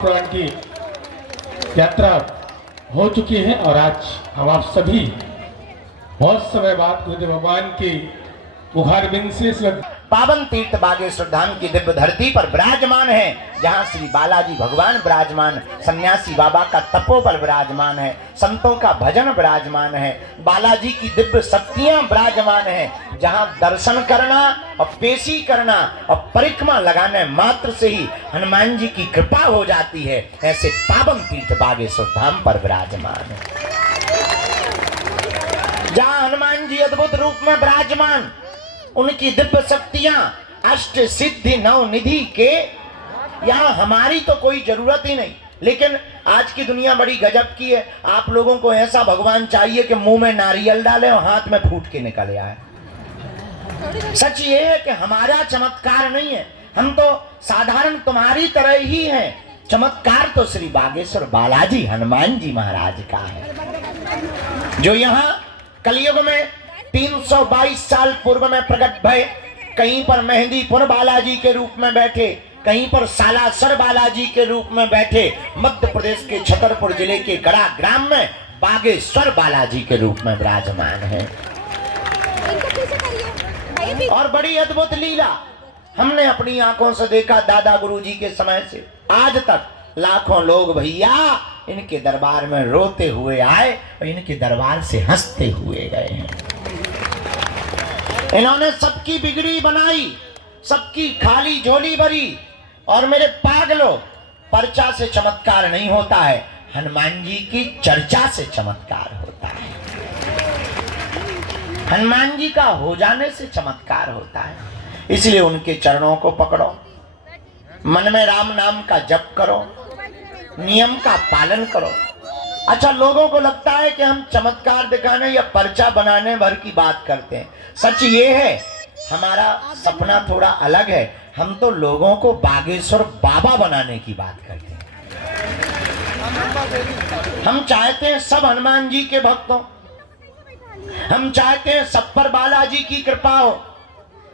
पुराण की यात्रा हो चुकी है और आज हम आप सभी बहुत समय बाद गुरुदेव भगवान की मुखारबिंद से इस पावन तीर्थ बागेश्वर धाम की दिव्य धरती पर विराजमान है, जहाँ श्री बालाजी भगवान विराजमान, सन्यासी बाबा का तपोबल विराजमान है, संतों का भजन विराजमान है, बालाजी की दिव्य शक्तियां विराजमान है, जहाँ दर्शन करना और पेशी करना और परिक्रमा लगाने मात्र से ही हनुमान जी की कृपा हो जाती है। ऐसे पावन तीर्थ बागेश्वर धाम पर विराजमान है, जहाँ हनुमान जी अद्भुत रूप में विराजमान, उनकी दिव्य शक्तियां अष्ट सिद्धि नव निधि के, यहाँ हमारी तो कोई जरूरत ही नहीं। लेकिन आज की दुनिया बड़ी गजब की है, आप लोगों को ऐसा भगवान चाहिए कि मुंह में नारियल डाले और हाथ में फूट के निकल आए। सच ये है कि हमारा चमत्कार नहीं है, हम तो साधारण तुम्हारी तरह ही हैं। चमत्कार तो श्री बागेश्वर बालाजी हनुमान जी महाराज का है, जो यहाँ कलयुग में 322 साल पूर्व में प्रकट भय। कहीं पर मेहंदीपुर बालाजी के रूप में बैठे, कहीं पर सालासर बालाजी के रूप में बैठे, मध्य प्रदेश के छतरपुर जिले के गड़ा ग्राम में बागेश्वर बालाजी के रूप में विराजमान है। और बड़ी अद्भुत लीला हमने अपनी आंखों से देखा। दादा गुरुजी के समय से आज तक लाखों लोग भैया इनके दरबार में रोते हुए आए और इनके दरबार से हंसते हुए गए हैं। इन्होंने सबकी बिगड़ी बनाई, सबकी खाली झोली भरी। और मेरे पागलों, पर्चा से चमत्कार नहीं होता है, हनुमान जी की चर्चा से चमत्कार होता है। हनुमान जी का हो जाने से चमत्कार होता है। इसलिए उनके चरणों को पकड़ो, मन में राम नाम का जप करो, नियम का पालन करो। अच्छा, लोगों को लगता है कि हम चमत्कार दिखाने या पर्चा बनाने भर की बात करते हैं। सच ये है, हमारा सपना थोड़ा अलग है। हम तो लोगों को बागेश्वर बाबा बनाने की बात करते हैं। हम चाहते हैं सब हनुमान जी के भक्त हो, हम चाहते हैं सब पर बालाजी की कृपा हो,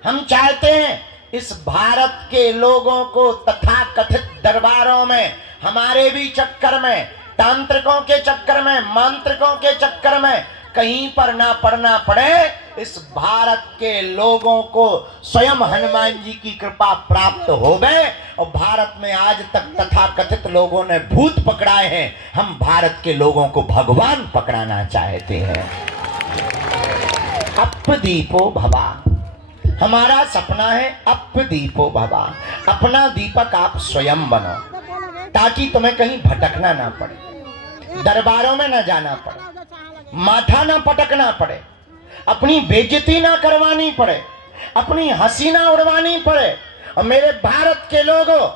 हम चाहते हैं इस भारत के लोगों को तथाकथित दरबारों में, हमारे भी चक्कर में, तांत्रिकों के चक्कर में, मांत्रिकों के चक्कर में कहीं पर ना पड़ना पड़े। इस भारत के लोगों को स्वयं हनुमान जी की कृपा प्राप्त हो गए। और भारत में आज तक तथाकथित लोगों ने भूत पकड़ाए हैं, हम भारत के लोगों को भगवान पकड़ाना चाहते हैं। अपदीपो भवा, हमारा सपना है अपदीपो भवा। अपना दीपक आप स्वयं बनो, ताकि तुम्हें कहीं भटकना ना पड़े, दरबारों में ना जाना पड़े, माथा ना पटकना पड़े, अपनी बेइज्जती ना करवानी पड़े, अपनी हंसी ना उड़वानी पड़े। और मेरे भारत के लोगों,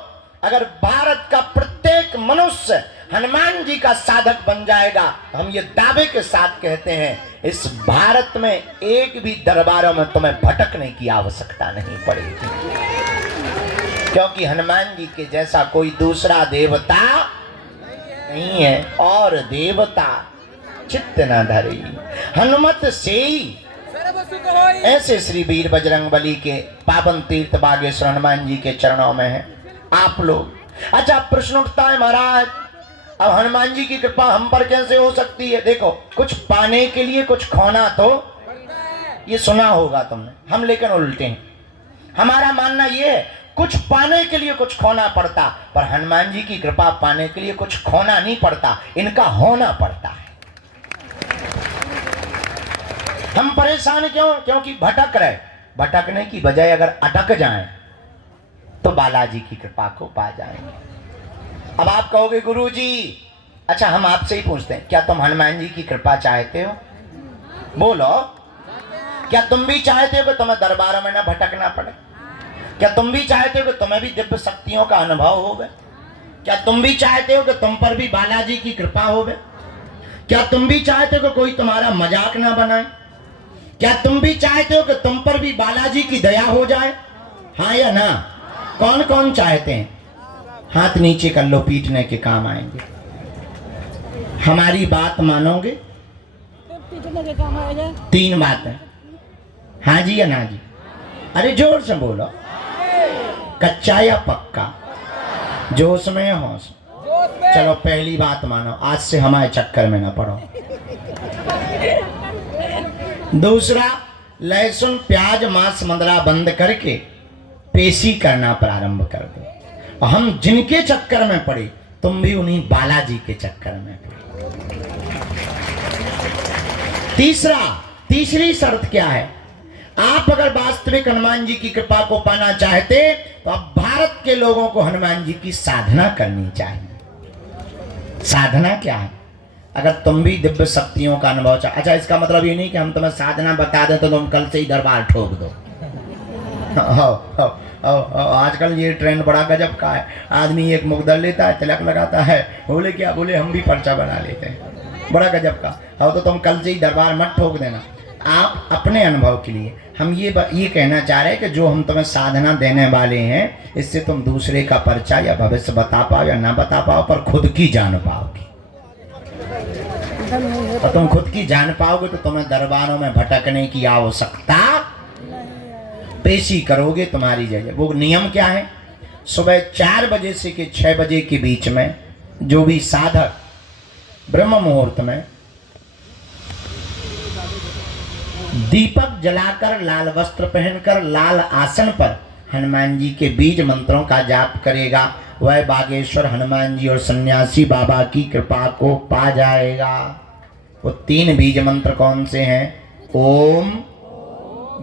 अगर भारत का प्रत्येक मनुष्य हनुमान जी का साधक बन जाएगा, हम ये दावे के साथ कहते हैं, इस भारत में एक भी दरबारों में तुम्हें भटकने की आवश्यकता नहीं पड़ेगी। क्योंकि हनुमान जी के जैसा कोई दूसरा देवता नहीं है। और देवता चित्त न धरी हनुमत से ही। ऐसे श्री वीर बजरंगबली के पावन तीर्थ बागेश्वर हनुमान जी के चरणों में है आप लोग। अच्छा, प्रश्न उठता है, महाराज अब हनुमान जी की कृपा हम पर कैसे हो सकती है? देखो, कुछ पाने के लिए कुछ खोना तो, ये सुना होगा तुमने, हम लेकिन उल्टे हैं। हमारा मानना ये है, कुछ पाने के लिए कुछ खोना पड़ता, पर हनुमान जी की कृपा पाने के लिए कुछ खोना नहीं पड़ता, इनका होना पड़ता है। हम परेशान क्यों? क्योंकि भटक रहे। भटकने की बजाय अगर अटक जाएं तो बालाजी की कृपा को पा जाएंगे। अब आप कहोगे गुरुजी, अच्छा हम आपसे ही पूछते हैं, क्या तुम हनुमान जी की कृपा चाहते हो? बोलो, क्या तुम भी चाहते हो कि तुम्हें दरबारों में ना भटकना पड़े? क्या तुम भी चाहते हो कि तुम्हें भी दिव्य शक्तियों का अनुभव होगा? क्या तुम भी चाहते हो कि तुम पर भी बालाजी की कृपा होवे? क्या तुम भी चाहते हो कि कोई तुम्हारा मजाक ना बनाए? क्या तुम भी चाहते हो कि तुम पर भी बालाजी की दया हो जाए? हाँ या ना? कौन कौन चाहते हैं? हाथ नीचे कर लो, पीटने के काम आएंगे। हमारी बात मानोगे? तीन बातें, हाँ जी या ना जी? अरे जोर से बोलो, कच्चा या पक्का, जोश में या होश में? चलो पहली बात मानो, आज से हमारे चक्कर में ना पड़ो। दूसरा, लहसुन प्याज मांस मंदरा बंद करके पेशी करना प्रारंभ कर दो। हम जिनके चक्कर में पड़े, तुम भी उन्हीं बालाजी के चक्कर में पड़े। तीसरी शर्त क्या है? आप अगर वास्तविक हनुमान जी की कृपा को पाना चाहते तो अब भारत के लोगों को हनुमान जी की साधना करनी चाहिए। साधना क्या है? अगर तुम भी दिव्य शक्तियों का अनुभव चाह, अच्छा इसका मतलब ये नहीं कि हम तुम्हें साधना बता दें तो तुम कल से ही दरबार ठोक दो। आजकल ये ट्रेंड बड़ा गजब का है। आदमी एक मुकदर लेता है, तिलक लगाता है, बोले क्या बोले हम भी पर्चा बना लेते हैं, बड़ा गजब का। तो तुम कल से ही दरबार मत ठोक देना। आप अपने अनुभव के लिए हम ये कहना चाह रहे हैं कि जो हम तुम्हें साधना देने वाले हैं, इससे तुम दूसरे का पर्चा या भविष्य बता पाओ या ना बता पाओ, पर खुद की जान पाओगे। और तुम खुद की जान पाओगे तो तुम्हें दरबारों में भटकने की आवश्यकता, पेशी करोगे तुम्हारी जगह। वो नियम क्या है? सुबह 4 बजे से के 6 बजे के बीच में जो भी साधक ब्रह्म मुहूर्त में दीपक जलाकर, लाल वस्त्र पहनकर, लाल आसन पर हनुमान जी के बीज मंत्रों का जाप करेगा, वह बागेश्वर हनुमान जी और सन्यासी बाबा की कृपा को पा जाएगा। वो 3 बीज मंत्र कौन से हैं? ओम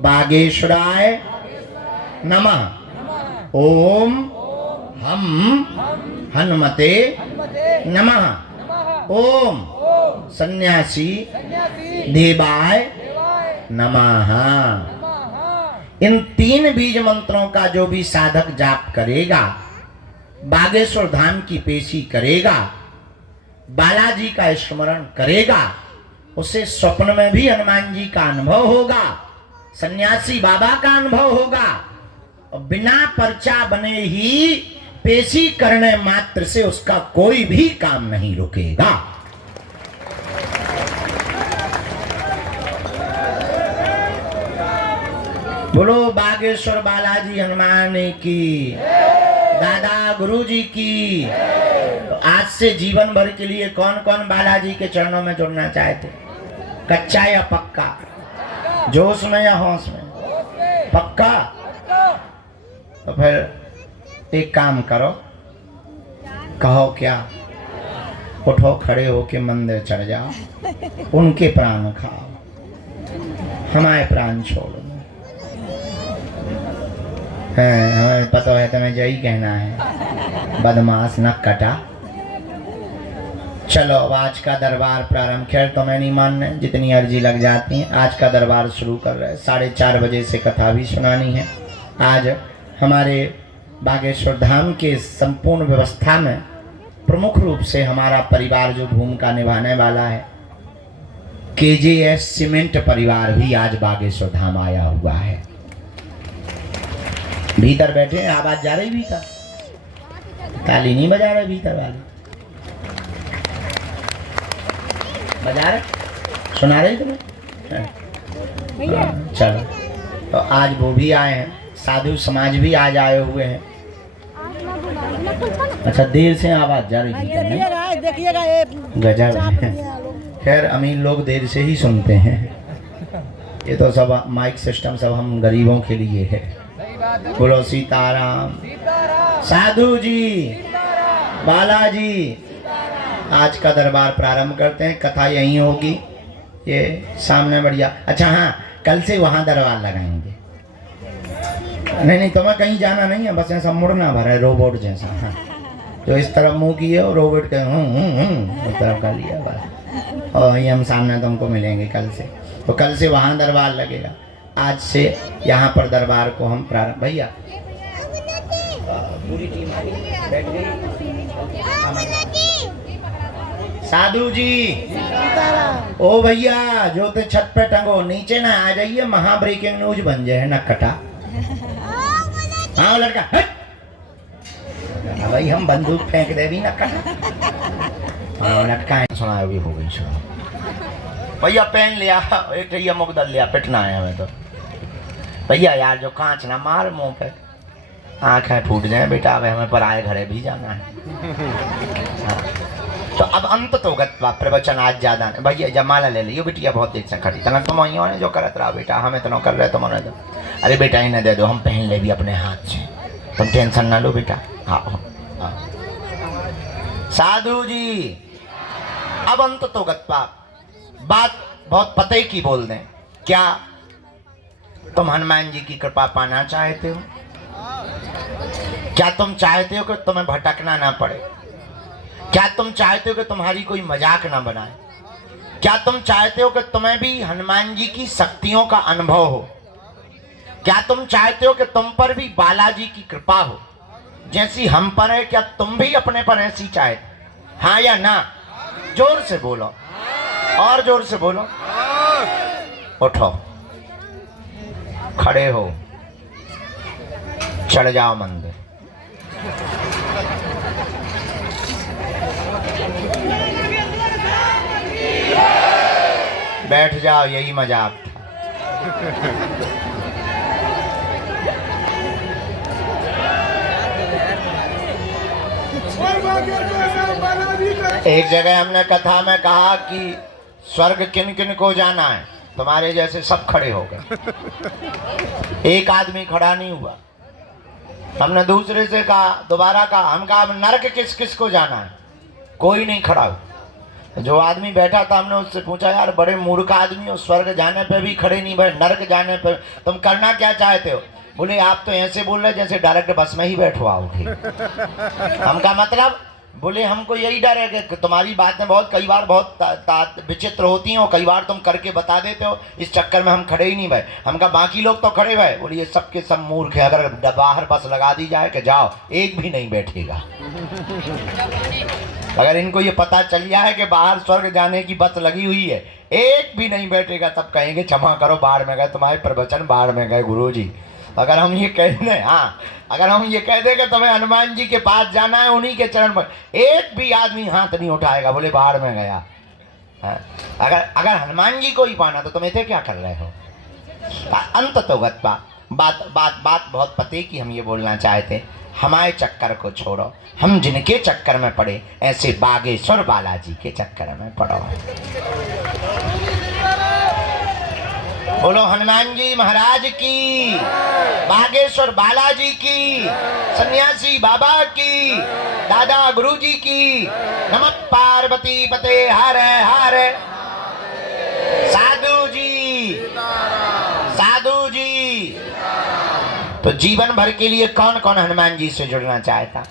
बागेश्वराय नमः, ओम हम हनुमते नमः, ओम सन्यासी देवाय नमः। इन 3 बीज मंत्रों का जो भी साधक जाप करेगा, बागेश्वर धाम की पेशी करेगा, बालाजी का स्मरण करेगा, उसे स्वप्न में भी हनुमान जी का अनुभव होगा, सन्यासी बाबा का अनुभव होगा, और बिना पर्चा बने ही पेशी करने मात्र से उसका कोई भी काम नहीं रुकेगा। बोलो बागेश्वर बालाजी हनुमान की, दादा गुरु जी की। तो आज से जीवन भर के लिए कौन कौन बालाजी के चरणों में जुड़ना चाहते? कच्चा या पक्का? जोश में या होश में? पक्का? तो फिर एक काम करो, कहो क्या, उठो खड़े होके मंदिर चढ़ जाओ, उनके प्राण खाओ, हमारे प्राण छोड़ो। हमें पता है तुम्हें यही कहना है, बदमाश न कटा। चलो अब आज का दरबार प्रारंभ। खैर तुम्हें नहीं मानने, जितनी अर्जी लग जाती है। आज का दरबार शुरू कर रहे हैं। 4:30 बजे से कथा भी सुनानी है। आज हमारे बागेश्वर धाम के संपूर्ण व्यवस्था में प्रमुख रूप से हमारा परिवार जो भूमिका निभाने वाला है, KJS सीमेंट परिवार भी आज बागेश्वर धाम आया हुआ है। भीतर बैठे हैं, आवाज जा रही भीतर, ताली नहीं बजा रहे भीतर वाले, बजा रहे, सुना रही तुम्हें? चलो तो आज वो भी आए हैं, साधु समाज भी आज आए हुए हैं। अच्छा देर से आवाज जा रही है, गजब। खैर अमीर लोग देर से ही सुनते हैं, ये तो सब माइक सिस्टम सब हम गरीबों के लिए है। बोलो सीताराम। साधु जी, बालाजी, आज का दरबार प्रारंभ करते हैं। कथा यहीं होगी, ये सामने बढ़िया। अच्छा हाँ, कल से वहाँ दरबार लगाएंगे। नहीं तुम्हें कहीं जाना नहीं है, बस ऐसा मुड़ना भरा है रोबोट जैसा। हाँ, जो इस तरफ मुंह किए और रोबोट के उस तरफ कर लिया बस। और वहीं हम सामने तुमको मिलेंगे कल से। तो कल से वहाँ दरबार लगेगा। आज से यहाँ पर दरबार को हम प्रारंभ। भैया पूरी टीम बैठ गई। साधु जी, ओ भैया जो ते छत पे टंगो, नीचे ना आ जाइए, महा ब्रेकिंग न्यूज बन जाए न कटा। हाँ लड़का, भाई हम बंदूक फेंक दे भी न कटा। हाँ लटका सुना भी हो गई। भैया पेन लिया, एक ये मुकदर लिया, पिटना है हमें तो। भैया यार जो कांच ना मार मुंह पे, आंखें फूट जाए बेटा, अब हमें पराए घरे भी जाना है। हाँ। तो अब अंत तो गत्वा प्रवचन आज ज्यादा नहीं भैया, जमाला ले लियो बिटिया, बहुत देर से खड़ी तना तुम ने जो करत रहा बेटा, हमें तो न कर रहे तुम उन्हें दो। अरे बेटा इन्हें दे दो, हम पहन ले भी अपने हाथ से, तुम टेंशन ना लो बेटा। हाँ हाँ साधु जी, अब अंत तो गत्वा बात बहुत पते की बोल दें। क्या तुम हनुमान जी की कृपा पाना चाहते हो? क्या तुम चाहते हो कि तुम्हें भटकना ना पड़े? क्या तुम चाहते हो कि तुम्हारी कोई मजाक ना बनाए? क्या तुम चाहते हो कि तुम्हें भी हनुमान जी की शक्तियों का अनुभव हो? क्या तुम चाहते हो कि तुम पर भी बालाजी की कृपा हो जैसी हम पर है? क्या तुम भी अपने पर ऐसी चाहते? हाँ या ना? जोर से बोलो, और जोर से बोलो। उठो, खड़े हो, चढ़ जाओ मंदिर। बैठ जाओ, यही मजाक था। एक जगह हमने कथा में कहा कि स्वर्ग किन किन को जाना है, तुम्हारे जैसे सब खड़े हो गए, एक आदमी खड़ा नहीं हुआ। हमने दूसरे से कहा, दोबारा कहा, हम कहा नरक किस किस को जाना है, कोई नहीं खड़ा हुआ। जो आदमी बैठा था हमने उससे पूछा, यार बड़े मूर्ख आदमी हो, स्वर्ग जाने पे भी खड़े नहीं भाई, नरक जाने पे तुम करना क्या चाहते हो? बोले आप तो ऐसे बोल रहे जैसे डायरेक्ट बस में ही बैठवाओगे। हम का मतलब? बोले हमको यही डर है कि तुम्हारी बातें बहुत कई बार बहुत विचित्र होती हैं और कई बार तुम करके बता देते हो, इस चक्कर में हम खड़े ही नहीं भाई। हम कहा बाकी लोग तो खड़े भाई। बोले ये सब के सब मूर्ख है, अगर बाहर बस लगा दी जाए कि जाओ, एक भी नहीं बैठेगा। अगर इनको ये पता चल जाए कि बाहर स्वर्ग जाने की बस लगी हुई है, एक भी नहीं बैठेगा, तब कहेंगे क्षमा करो, बाढ़ में गए तुम्हारे प्रवचन, बाढ़ में गए गुरुजी। अगर हम ये कह दें, हाँ अगर हम ये कह दें कि तुम्हें हनुमान जी के पास जाना है, उन्हीं के चरण पर, एक भी आदमी हाथ नहीं उठाएगा, बोले बाहर में गया। अगर हनुमान जी को ही पाना तो तुम इसे क्या कर रहे हो? अंत तो गत्वा बात बात बात बहुत पते की हम ये बोलना चाहते, हमारे चक्कर को छोड़ो, हम जिनके चक्कर में पड़े ऐसे बागेश्वर बालाजी के चक्कर में पड़ो। बोलो हनुमान जी महाराज की, बागेश्वर बालाजी की, सन्यासी बाबा की, दादा गुरुजी की। नमः पार्वती पते हर हर। साधु जी, साधु जी। तो जीवन भर के लिए कौन कौन हनुमान जी से जुड़ना चाहता?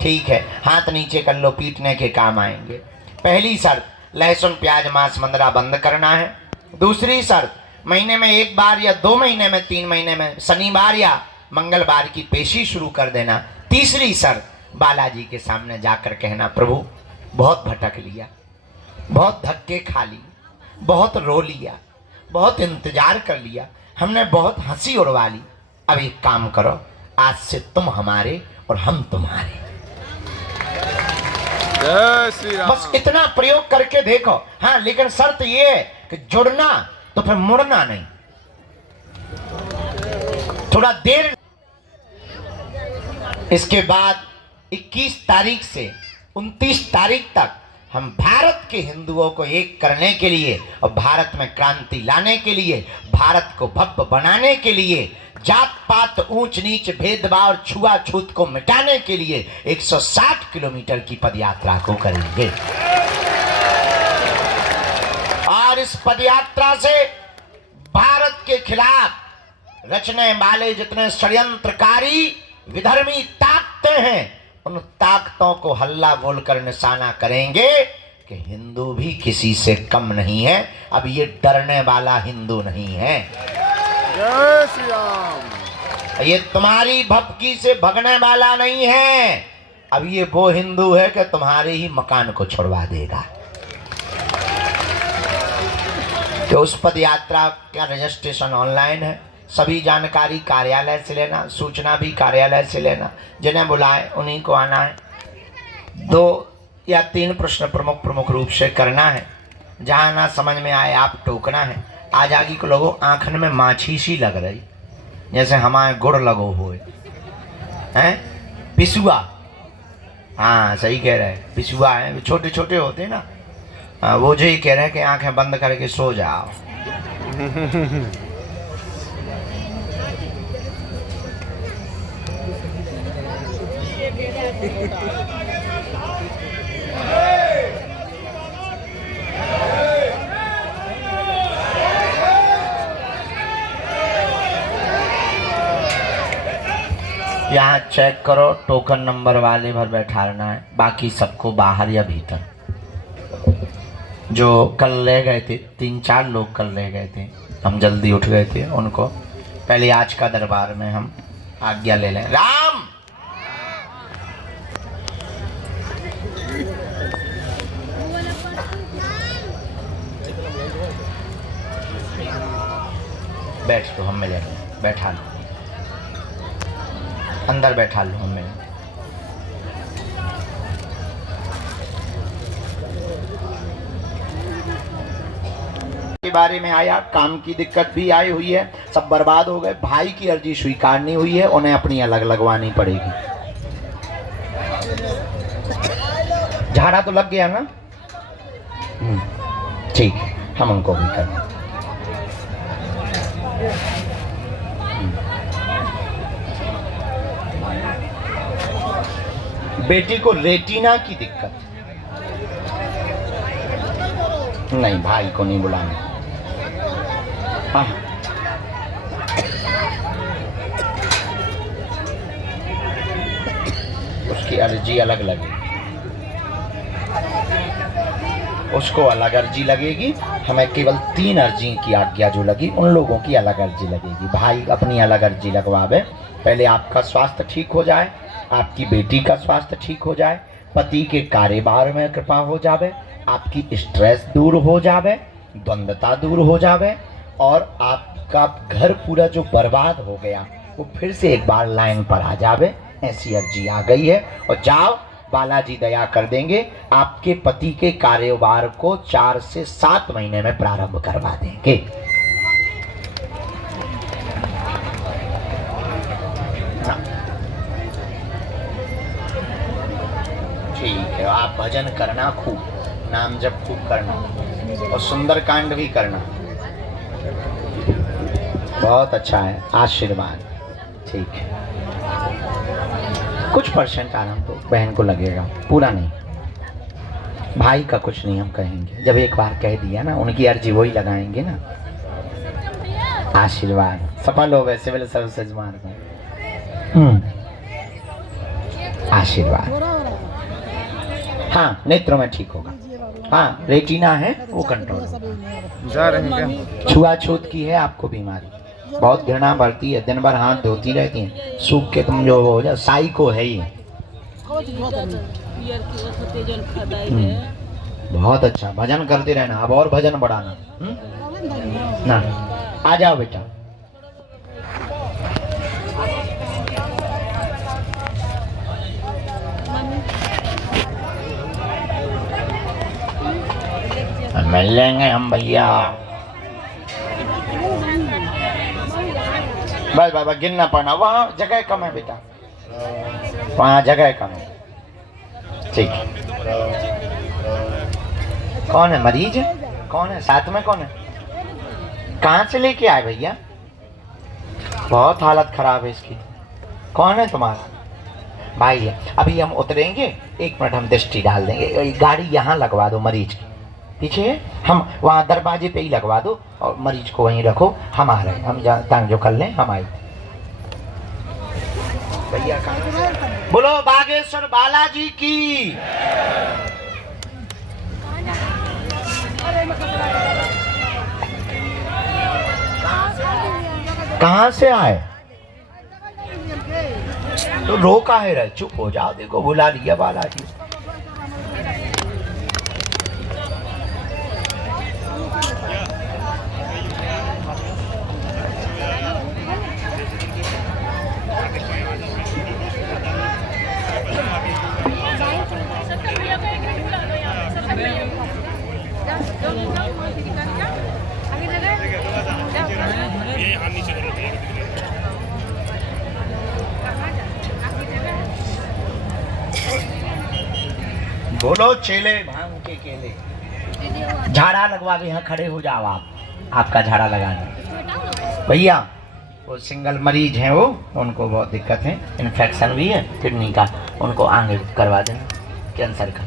ठीक है, हाथ नीचे कर लो, पीटने के काम आएंगे। पहली शर्त, लहसुन प्याज मांस मंदरा बंद करना है। दूसरी शर्त, महीने में एक बार या 2 महीने में 3 महीने में शनिवार या मंगलवार की पेशी शुरू कर देना। तीसरी शर्त, बालाजी के सामने जाकर कहना, प्रभु बहुत भटक लिया, बहुत धक्के खा लिए, बहुत रो लिया, बहुत इंतजार कर लिया, हमने बहुत हंसी उड़वा ली, अब एक काम करो, आज से तुम हमारे और हम तुम्हारे। बस इतना प्रयोग करके देखो। हाँ लेकिन शर्त ये है कि जुड़ना तो फिर मुड़ना नहीं, थोड़ा देर। इसके बाद 21 तारीख से 29 तारीख तक हम भारत के हिंदुओं को एक करने के लिए और भारत में क्रांति लाने के लिए, भारत को भव्य बनाने के लिए, जात पात ऊंच नीच भेदभाव छुआछूत को मिटाने के लिए 160 किलोमीटर की पदयात्रा को करेंगे। और इस पदयात्रा से भारत के खिलाफ रचने वाले जितने षड्यंत्रकारी विधर्मी ताकतें हैं, उन ताकतों को हल्ला बोलकर निशाना करेंगे कि हिंदू भी किसी से कम नहीं है। अब ये डरने वाला हिंदू नहीं है, जय श्री राम। ये तुम्हारी भपकी से भगने वाला नहीं है। अब ये वो हिंदू है कि तुम्हारे ही मकान को छुड़वा देगा। तो उस पद यात्रा का रजिस्ट्रेशन ऑनलाइन है, सभी जानकारी कार्यालय से लेना, सूचना भी कार्यालय से लेना, जिन्हें बुलाए उन्हीं को आना है। 2 या 3 प्रश्न प्रमुख रूप से करना है, जहाँ ना समझ में आए आप टोकना है। आज आगे को लोगों आंखन में माछी सी लग रही, जैसे हमारे गुड़ लगो हुए, हैं? पिसुआ, हाँ सही कह रहे हैं, पिसुआ है, छोटे छोटे होते हैं ना। हाँ, वो जो ही कह रहे हैं कि आंखें बंद करके सो जाओ। यहाँ चेक करो, टोकन नंबर वाले भर बैठाना है, बाकी सबको बाहर या भीतर। जो कल ले गए थे, 3-4 लोग कल ले गए थे, हम जल्दी उठ गए थे, उनको पहले आज का दरबार में हम आज्ञा ले लें। राम बैठ लो, हम मिले, बैठा लो, अंदर बैठा लो, हम मिले। के बारे में आया, काम की दिक्कत भी आई हुई है, सब बर्बाद हो गए। भाई की अर्जी स्वीकार नहीं हुई है, उन्हें अपनी अलग लगवानी पड़ेगी। झाड़ा तो लग गया ना? ठीक है, हम उनको भी करें। बेटी को रेटिना की दिक्कत, नहीं भाई को नहीं बुलाना। हाँ, उसकी अर्जी अलग लगेगी, उसको अलग अर्जी लगेगी। हमें केवल 3 अर्जी की आज्ञा जो लगी, उन लोगों की अलग अर्जी लगेगी। भाई अपनी अलग अर्जी लगवावे। पहले आपका स्वास्थ्य ठीक हो जाए, आपकी बेटी का स्वास्थ्य ठीक हो जाए, पति के कारोबार में कृपा हो जावे, आपकी स्ट्रेस दूर हो जावे, द्वंद्वता दूर हो जावे, और आपका घर पूरा जो बर्बाद हो गया वो फिर से एक बार लाइन पर आ जावे। ऐसी अर्जी आ गई है। और जाओ, बालाजी दया कर देंगे, आपके पति के कारोबार को 4 से 7 महीने में प्रारंभ करवा देंगे। ठीक है, आप भजन करना खूब, नाम जप खूब करना, और सुंदरकांड भी करना। बहुत अच्छा है, आशीर्वाद। ठीक है, कुछ % आराम तो बहन को लगेगा, पूरा नहीं। भाई का कुछ नहीं हम कहेंगे, जब एक बार कह दिया ना, उनकी अर्जी वही लगाएंगे ना। आशीर्वाद सफल हो गए सिविल सर्विसेज मार्ग में। आशीर्वाद। हाँ, नेत्रों में ठीक होगा। हाँ, रेटिना है वो कंट्रोल होगा। जा रहे हैं क्या? छुआछूत की है आपको बीमारी, बहुत घृणा बढ़ती है, दिन भर हाथ धोती रहती हैं, सूख के तुम जो हो जाए, साई को है ही। बहुत अच्छा, भजन करते रहना, अब और भजन बढ़ाना ना। आ जाओ बेटा। मिल लेंगे हम भैया। बस बाबा गिनना पड़ना, वहाँ जगह कम है बेटा, वहाँ जगह कम है। ठीक है, कौन है मरीज? कौन है साथ में? कौन है? कहाँ से लेके आए भैया? बहुत हालत खराब है इसकी। कौन है तुम्हारा भाई? है अभी हम उतरेंगे, 1 मिनट हम दृष्टि डाल देंगे। गाड़ी यहाँ लगवा दो मरीज की पीछे, हम वहाँ दरवाजे पे ही लगवा दो, और मरीज को वहीं रखो। हम आ रहे हैं, हम टांग जो कर लें, हम आए। भैया कहाँ? बोलो बागेश्वर बालाजी की। कहाँ से आए? तो रो काहे रहे? चुप हो जाओ, देखो बुला लिया बालाजी। बोलो चेले भांग के केले। झाड़ा लगवा के यहाँ खड़े हो जाओ आप, आपका झाड़ा लगाना। भैया वो सिंगल मरीज हैं, वो उनको बहुत दिक्कत है, इन्फेक्शन भी है किडनी का, उनको आगे करवा देना कैंसर का।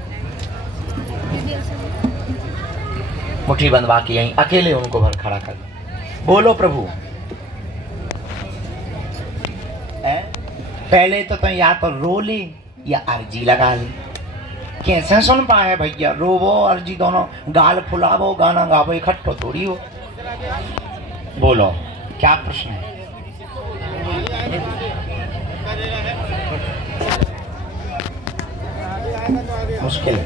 मुट्ठी बंधवा के यहीं अकेले उनको भर खड़ा कर। बोलो प्रभु। पहले तो या तो रो ले या अर्जी लगा ले। कैसे सुन पाए भैया, रोवो अर्जी दोनों, गाल फुलावो गाना गावो इकट्ठो थोड़ी हो। बोलो क्या प्रश्न है? मुश्किल है।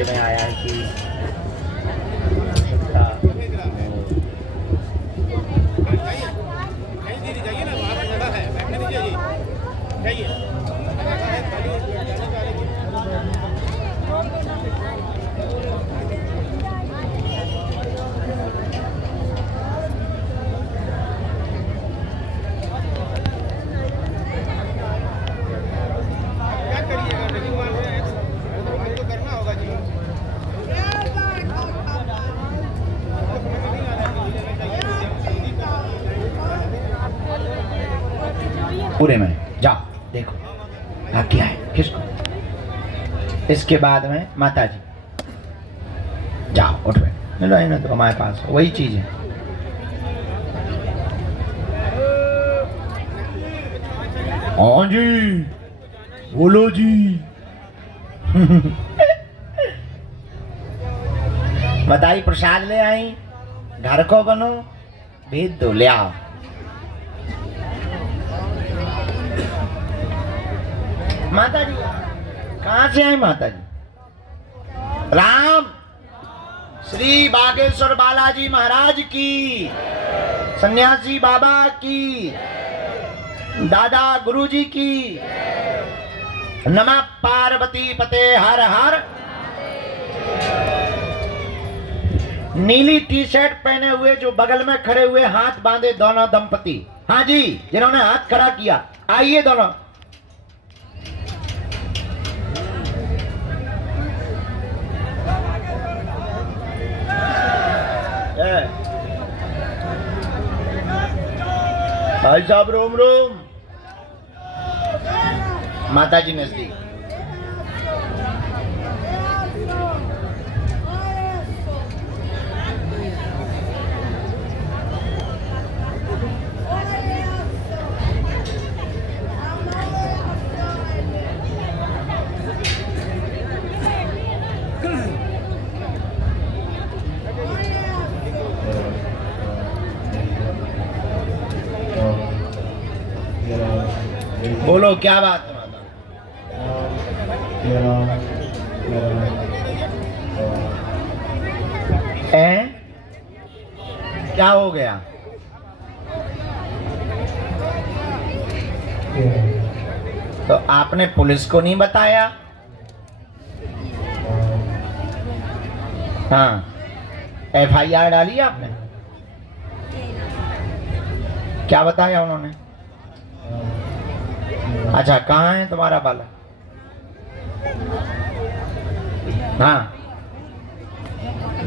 में आया है कि पूरे में जाओ देखो हाँ क्या है किसको। इसके बाद में माता जी जाओ उठ बैठ मिलो ना, तो हमारे पास वही चीज है। हाँ जी बोलो जी। बताई प्रसाद ले आई, घर को बनो भेज दो ले आओ। माता जी कहाँ से आई माता जी? राम श्री बागेश्वर बालाजी महाराज की, सन्यासी बाबा की, दादा गुरुजी की। नमः पार्वती पते हर हर। नीली टी शर्ट पहने हुए जो बगल में खड़े हुए हाथ बांधे दोनों दंपति, हाँ जी जिन्होंने हाथ खड़ा किया, आइए दोनों। भाई साहब रोम रोम। माता जी नजदीक। बोलो क्या बात है माता? क्या हो गया? तो आपने पुलिस को नहीं बताया? हाँ FIR डाली आपने? क्या बताया उन्होंने? अच्छा कहाँ है तुम्हारा बाला? हाँ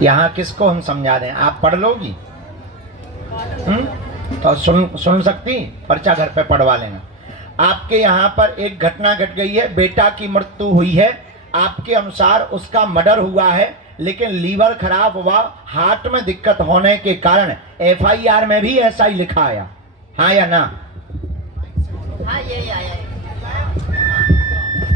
यहाँ किसको हम समझा दें, आप पढ़ लोगी? तो सुन सकती, पर्चा घर पे पढ़वा लेना। आपके यहाँ पर एक घटना घट गई है, बेटा की मृत्यु हुई है, आपके अनुसार उसका मर्डर हुआ है, लेकिन लीवर खराब हुआ, हार्ट में दिक्कत होने के कारण FIR में भी ऐसा ही लिखा आया, हाँ या ना? हाँ ये आया।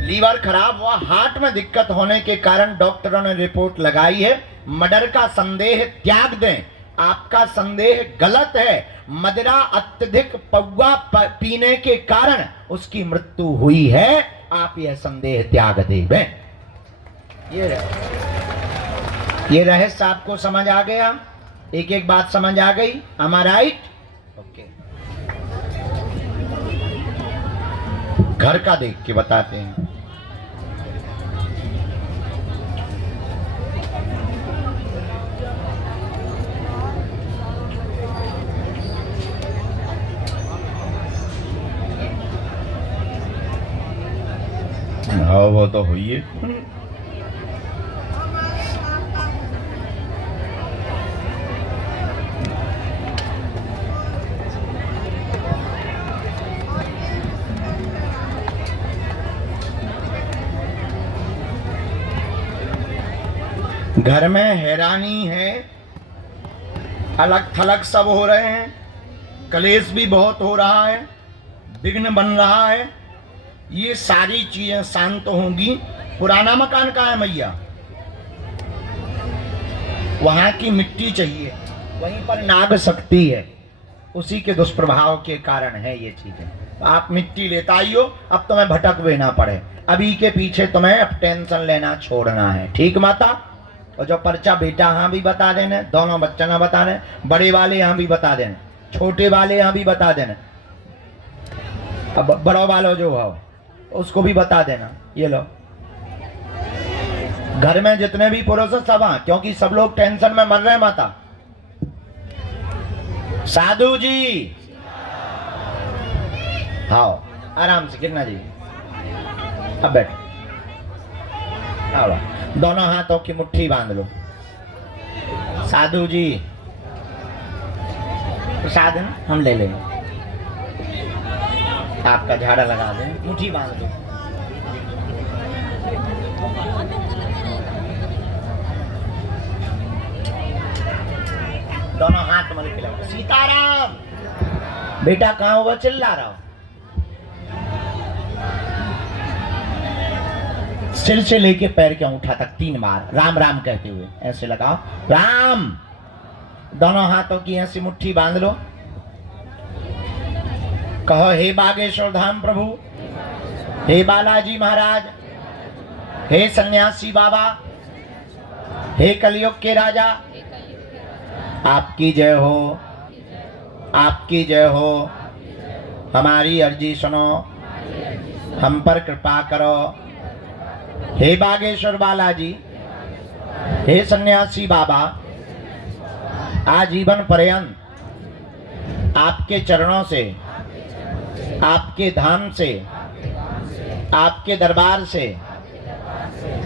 लीवर खराब हुआ, हार्ट में दिक्कत होने के कारण डॉक्टरों ने रिपोर्ट लगाई है, मर्डर का संदेह त्याग दें। आपका संदेह गलत है, मदिरा अत्यधिक पौवा पीने के कारण उसकी मृत्यु हुई है, आप यह संदेह त्याग दें। ये रहस्य आपको समझ आ गया? एक एक बात समझ आ गई? am I right? ओके। घर का देख के बताते हैं। हाँ वो तो हुई है। घर में हैरानी है, अलग थलग सब हो रहे हैं, कलेश भी बहुत हो रहा है, विघ्न बन रहा है। ये सारी चीजें शांत होंगी। पुराना मकान कहाँ है मैया? वहां की मिट्टी चाहिए, वहीं पर नाग शक्ति है, उसी के दुष्प्रभाव के कारण है ये चीजें। आप मिट्टी लेता आइयो, अब तुम्हें भटक भी ना पड़े। अभी के पीछे तुम्हें अब टेंशन लेना छोड़ना है, ठीक माता? और जो पर्चा बेटा यहाँ भी बता देना, दोनों बच्चा ना बता दें, बड़े वाले यहाँ भी बता देना, छोटे वाले यहाँ भी बता देना, अब बड़ो वालों जो हो उसको भी बता देना। ये लो, घर में जितने भी पुरुष हैं सब हाँ, क्योंकि सब लोग टेंशन में मर रहे हैं माता। साधु जी आओ, आराम से कितना जी, अब बैठो, आओ, दोनों हाथों की मुट्ठी बांध लो। साधु जी प्रसाद हम ले लेंगे, आपका झाड़ा लगा दें, मुट्ठी बांध लो। दोनों हाथ मल के लगा। सीताराम बेटा कहाँ हुआ, चिल्ला रहा हो? सिर से लेके पैर के अंगूठा तक 3 बार राम राम कहते हुए ऐसे लगाओ, राम। दोनों हाथों की ऐसी मुट्ठी बांध लो। कहो, हे बागेश्वर धाम प्रभु, हे बालाजी महाराज, हे सन्यासी बाबा, हे कलयुग के राजा, आपकी जय हो, आपकी जय हो। हमारी अर्जी सुनो, हम पर कृपा करो। हे बागेश्वर बालाजी, हे सन्यासी बाबा, आजीवन पर्यंत आपके चरणों से, आपके धाम से, आपके दरबार से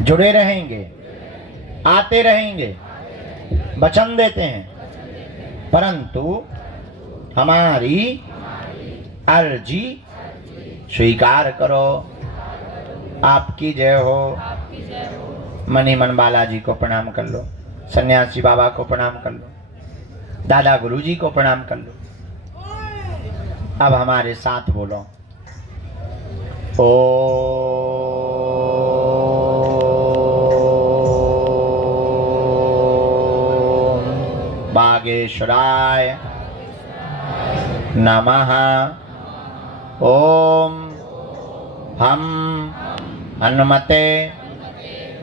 जुड़े रहेंगे, आते रहेंगे, वचन देते हैं। परंतु हमारी अर्जी स्वीकार करो। आपकी जय हो। मनी मन बालाजी को प्रणाम कर लो, सन्यासी बाबा को प्रणाम कर लो, दादा गुरुजी को प्रणाम कर लो। अब हमारे साथ बोलो, ओम बागेश्वराय नमः। ओम हम हनुमते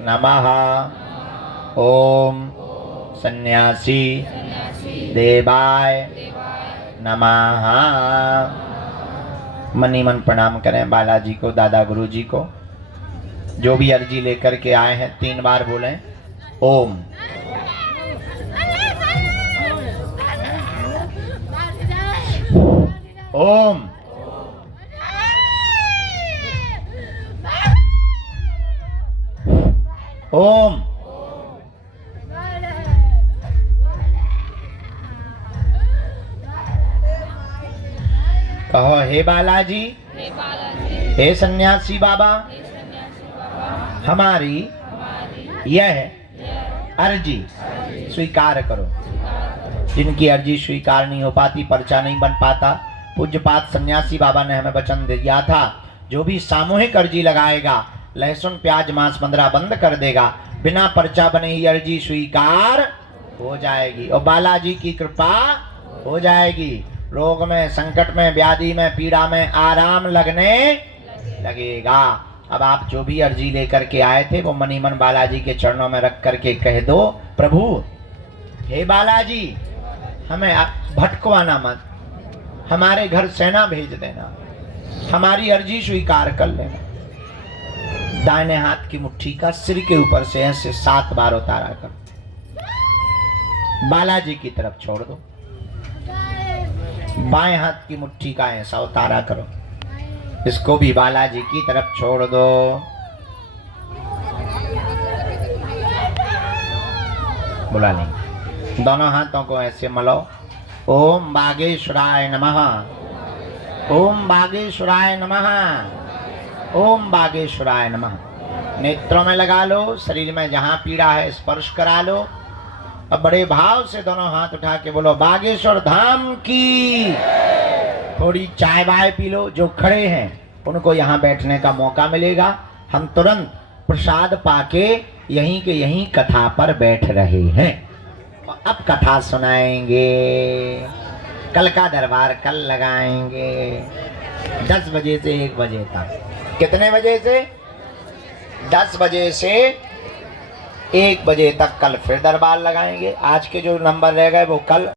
नमः। ओम सन्यासी देवाय नमः। मनी मन प्रणाम करें बालाजी को, दादा गुरुजी को। जो भी अर्जी लेकर के आए हैं 3 बार बोलें ओम। ओम। ओम। कहो, हे बालाजी, हे सन्यासी बाबा, हमारी यह अर्जी स्वीकार करो। जिनकी अर्जी स्वीकार नहीं हो पाती, पर्चा नहीं बन पाता, पूज्यपात सन्यासी बाबा ने हमें वचन दिया था, जो भी सामूहिक अर्जी लगाएगा लहसुन प्याज मांस मंदरा बंद कर देगा, बिना पर्चा बने ही अर्जी स्वीकार हो जाएगी और बालाजी की कृपा हो जाएगी। रोग में, संकट में, व्याधि में, पीड़ा में आराम लगने लगेगा। अब आप जो भी अर्जी लेकर के आए थे वो मनी मन बालाजी के चरणों में रख करके कह दो, प्रभु हे बालाजी, हमें भटकवाना मत, हमारे घर सेना भेज देना, हमारी अर्जी स्वीकार कर लेना। दाहिने हाथ की मुट्ठी का सिर के ऊपर से ऐसे 7 बार उतारा कर बालाजी की तरफ छोड़ दो। बाएं हाथ की मुट्ठी का ऐसा उतारा करो, इसको भी बालाजी की तरफ छोड़ दो। बुला लेंगे। दोनों हाथों को ऐसे मलो। ओम बागेश्वराय नमः, ओम बागेश्वराय नमः, ओम बागेश्वराय नमः। नेत्रों में लगा लो, शरीर में जहां पीड़ा है स्पर्श करा लो। अब बड़े भाव से दोनों हाथ उठा के बोलो बागेश्वर धाम की। थोड़ी चाय बाय पी लो। जो खड़े हैं उनको यहाँ बैठने का मौका मिलेगा। हम तुरंत प्रसाद पाके यहीं के यहीं कथा पर बैठ रहे हैं। अब कथा सुनाएंगे। कल का दरबार कल लगाएंगे 10 बजे से 1 बजे तक। कितने बजे से? 10 बजे से 1 बजे तक कल फिर दरबार लगाएंगे। आज के जो नंबर रह गए वो कल